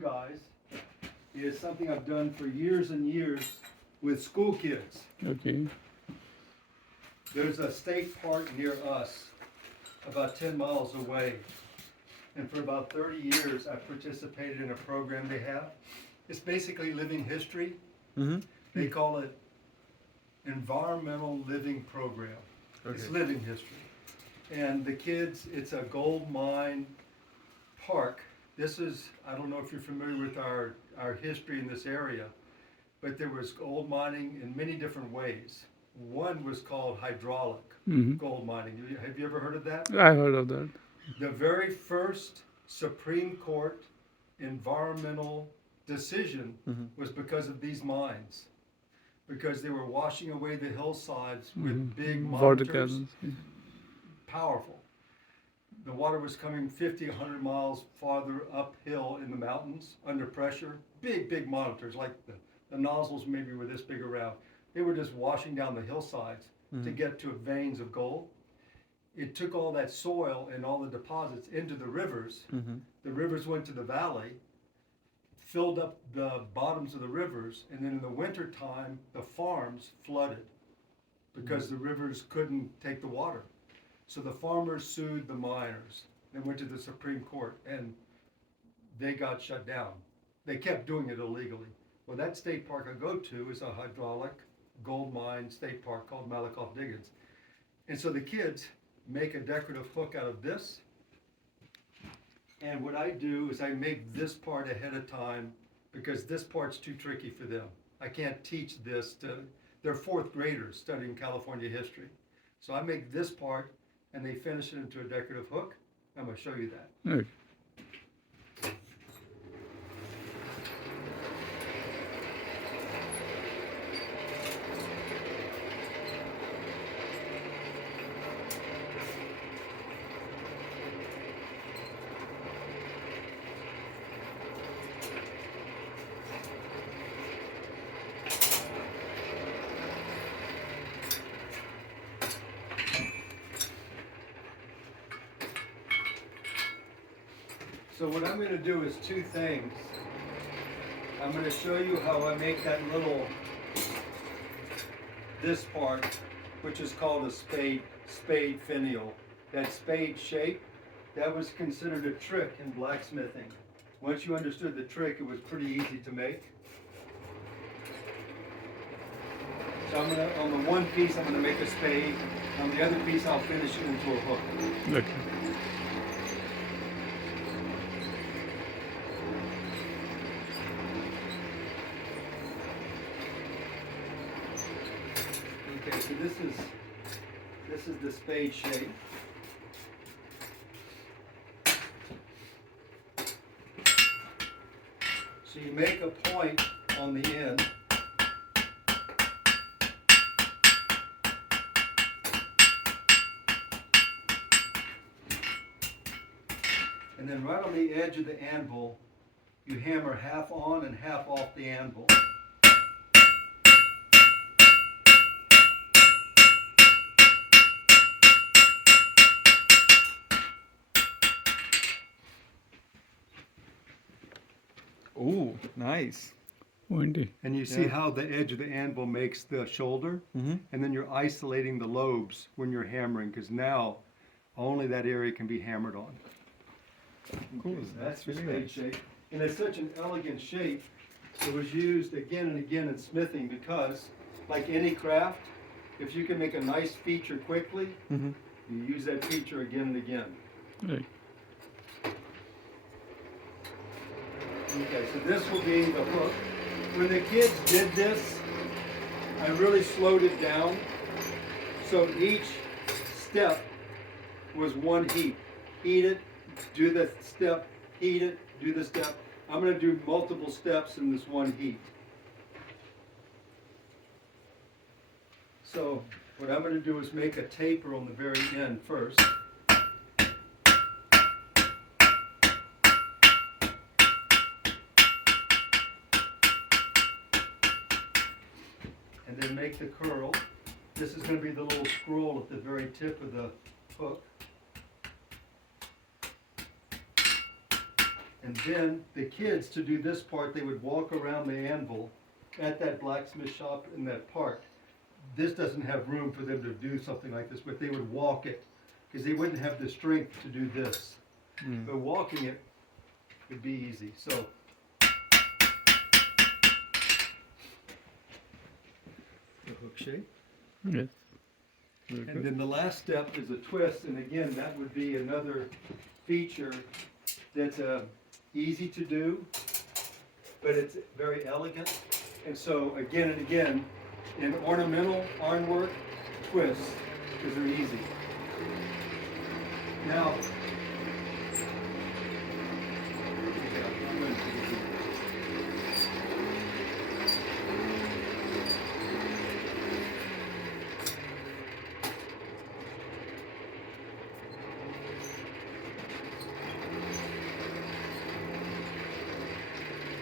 guys is something I've done for years and years with school kids. Okay. There's a state park near us, about 10 miles away. And for about 30 years, I've participated in a program they have. It's basically living history. Mm-hmm. They call it Environmental Living Program. Okay. It's living history. And the kids, it's a gold mine park. This is, I don't know if you're familiar with our history in this area, but there was gold mining in many different ways. One was called hydraulic gold mining. Have you ever heard of that? I heard of that. The very first Supreme Court environmental decision was because of these mines, because they were washing away the hillsides with big monitors, powerful. The water was coming 50, 100 miles farther uphill in the mountains under pressure. Big monitors, like the nozzles maybe were this big around. They were just washing down the hillsides to get to veins of gold. It took all that soil and all the deposits into the rivers. The rivers went to the valley, filled up the bottoms of the rivers, and then in the winter time, the farms flooded because the rivers couldn't take the water. So the farmers sued the miners. They went to the Supreme Court and they got shut down. They kept doing it illegally. Well, that state park I go to is a hydraulic gold mine state park called Malakoff Diggins. And so the kids make a decorative hook out of this. And what I do is I make this part ahead of time because this part's too tricky for them. I can't teach this to, they're fourth graders studying California history. So I make this part and they finish it into a decorative hook. I'm going to show you that. Okay. So what I'm going to do is two things. I'm going to show you how I make that little, this part, which is called a spade finial. That spade shape, that was considered a trick in blacksmithing. Once you understood the trick, it was pretty easy to make. So I'm going to, on the one piece, I'm going to make a spade. On the other piece, I'll finish it into a hook. Okay. Okay, so this is the spade shape. So you make a point on the end. And then right on the edge of the anvil, you hammer half on and half off the anvil. Oh, nice. Pointy. And you see how the edge of the anvil makes the shoulder? And then you're isolating the lobes when you're hammering, because now only that area can be hammered on. Cool. Okay, so that's the really spade nice. shape. And it's such an elegant shape. It was used again and again in smithing because, like any craft, if you can make a nice feature quickly, you use that feature again and again. Right. Okay, so this will be the hook. When the kids did this, I really slowed it down. So each step was one heat. Heat it, do the step, heat it, do the step. I'm going to do multiple steps in this one heat. So what I'm going to do is make a taper on the very end first. And then make the curl. This is going to be the little scroll at the very tip of the hook. And then the kids, to do this part, they would walk around the anvil at that blacksmith shop in that part. This doesn't have room for them to do something like this, but they would walk it because they wouldn't have the strength to do this. But walking it would be easy. So the hook shape. Yes. Very And good. then the last step is a twist, and again, that would be another feature that's easy to do, but it's very elegant. And so again and again, in ornamental ironwork, twists, because they're easy. Now,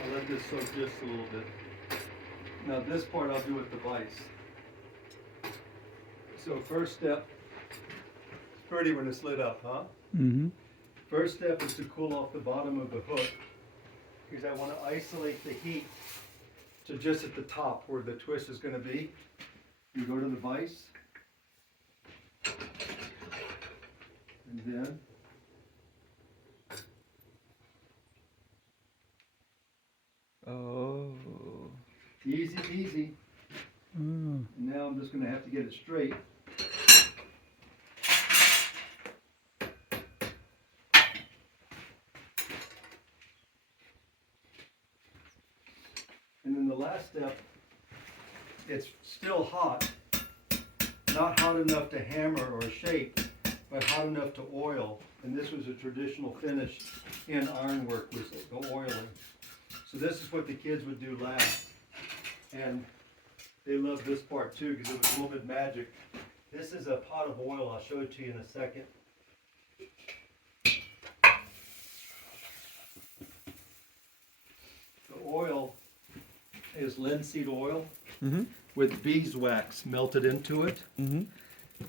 I'll let this soak just a little bit. Now this part I'll do with the vise. So first step, it's pretty when it's lit up, huh? Mm-hmm. First step is to cool off the bottom of the hook because I want to isolate the heat to just at the top where the twist is going to be. You go to the vise, and then Oh. easy peasy. And now I'm just going to have to get it straight. And then the last step, it's still hot, not hot enough to hammer or shape, but hot enough to oil. And this was a traditional finish in ironwork, was the oiling. So this is what the kids would do last. And they loved this part too because it was a little bit magic. This is a pot of oil. I'll show it to you in a second. The oil is linseed oil with beeswax melted into it. And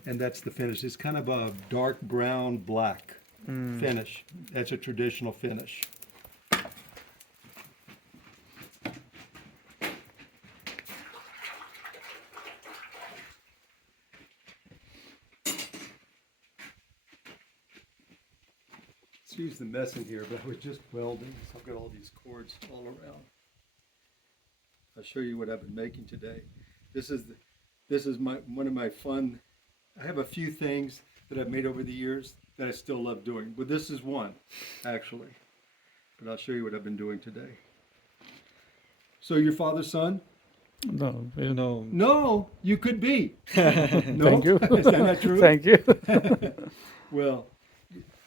that's the finish. It's kind of a dark brown black finish. That's a traditional finish. Excuse the mess in here, but I was just welding, so I've got all these cords all around. I'll show you what I've been making today. This is one of my fun. I have a few things that I've made over the years that I still love doing, but this is one actually. But I'll show you what I've been doing today. So your father's son? No, you know. No, you could be. No? Thank you. Is that not true? Thank you. Well,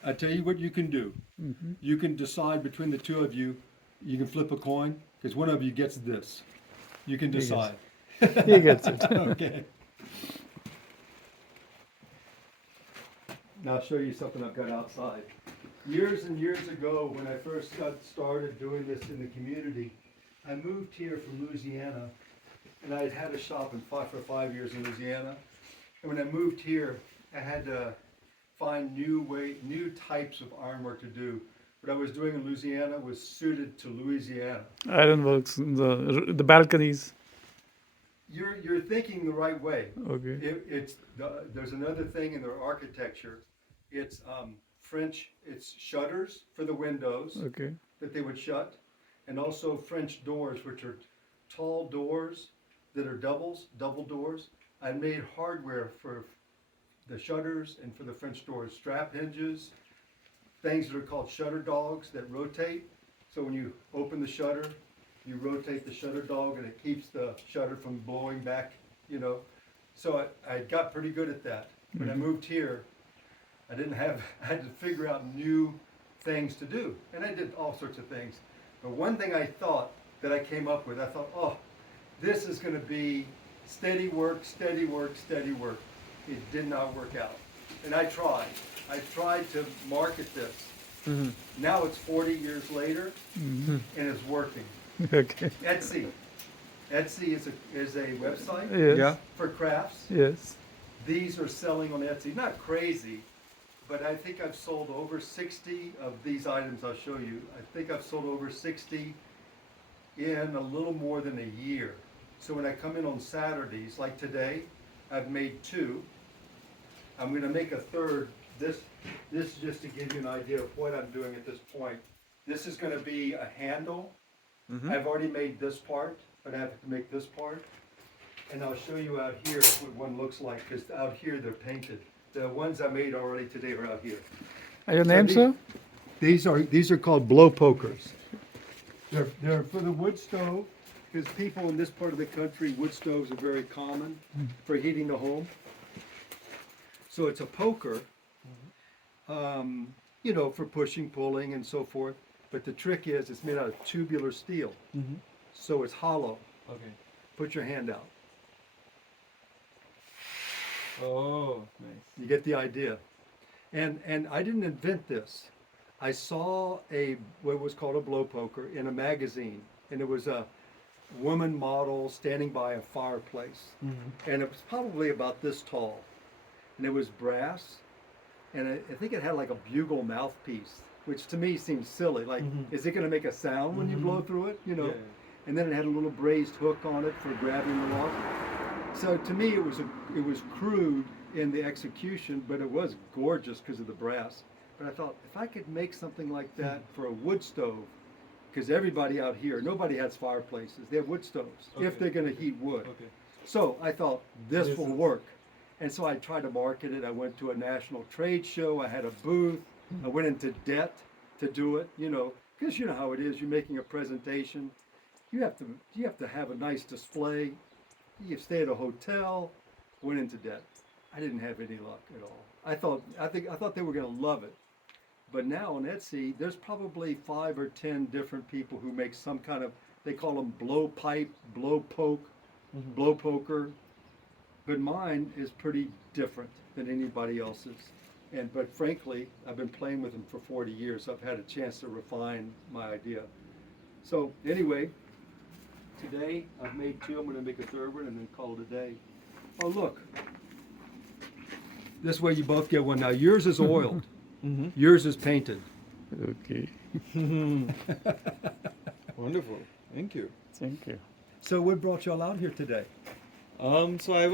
I tell you what you can do. You can decide between the two of you. You can flip a coin because one of you gets this. You can gets decide. He gets it. Okay. Now I'll show you something I've got outside. Years and years ago, when I first got started doing this in the community, I moved here from Louisiana, and I had had a shop for 5 years in Louisiana. And when I moved here, I had to find new types of ironwork to do. What I was doing in Louisiana was suited to Louisiana. Ironworks, the balconies. You're thinking the right way. Okay. There's another thing in their architecture. It's French. It's shutters for the windows Okay. that they would shut, and also French doors, which are tall doors that are double doors. I made hardware for the shutters and for the French doors, strap hinges, things that are called shutter dogs that rotate. So when you open the shutter, you rotate the shutter dog and it keeps the shutter from blowing back, you know. So I got pretty good at that. When I moved here, I had to figure out new things to do. And I did all sorts of things. But one thing I thought that I came up with, I thought, oh, this is going to be steady work, steady work, steady work. It did not work out. And I tried. I tried to market this. Now it's 40 years later, and it's working. Okay. Etsy. Etsy is a website Yes. for crafts. Yes. These are selling on Etsy. Not crazy, but I think I've sold over 60 of these items I'll show you. I think I've sold over 60 in a little more than a year. So when I come in on Saturdays, like today, I've made 2. I'm gonna make a third. This is just to give you an idea of what I'm doing at this point. This is gonna be a handle. I've already made this part, but I have to make this part. And I'll show you out here what one looks like, because out here they're painted. The ones I made already today are out here. Your name, sir? These are called blow pokers. They're for the wood stove, because people in this part of the country, wood stoves are very common for heating the home. So it's a poker, you know, for pushing, pulling, and so forth. But the trick is it's made out of tubular steel, so it's hollow. Okay. Put your hand out. Oh, nice. You get the idea. And I didn't invent this. I saw what was called a blow poker in a magazine, and it was a woman model standing by a fireplace, and it was probably about this tall, and it was brass, and I think it had like a bugle mouthpiece, which to me seems silly. Like, is it going to make a sound when you blow through it? You know. Yeah. And then it had a little brazed hook on it for grabbing the lock. So to me, it was crude in the execution, but it was gorgeous because of the brass. But I thought, if I could make something like that for a wood stove, because everybody out here, nobody has fireplaces. They have wood stoves if Okay. they're going to heat wood. Okay. So I thought, this This will is- work. And so I tried to market it. I went to a national trade show. I had a booth. I went into debt to do it, you know, because you know how it is. You're making a presentation. You have to have a nice display. You stay at a hotel. Went into debt. I didn't have any luck at all. I thought they were going to love it. But now on Etsy, there's probably 5 or 10 different people who make some kind of, they call them blow pipe, blow poke, blow poker. But mine is pretty different than anybody else's. But frankly, I've been playing with them for 40 years, so I've had a chance to refine my idea. So anyway, today I've made 2. I'm going to make a third one and then call it a day. Oh, look. This way you both get one. Now yours is oiled. Yours is painted. Okay. Wonderful. Thank you. Thank you. So what brought y'all out here today? So I was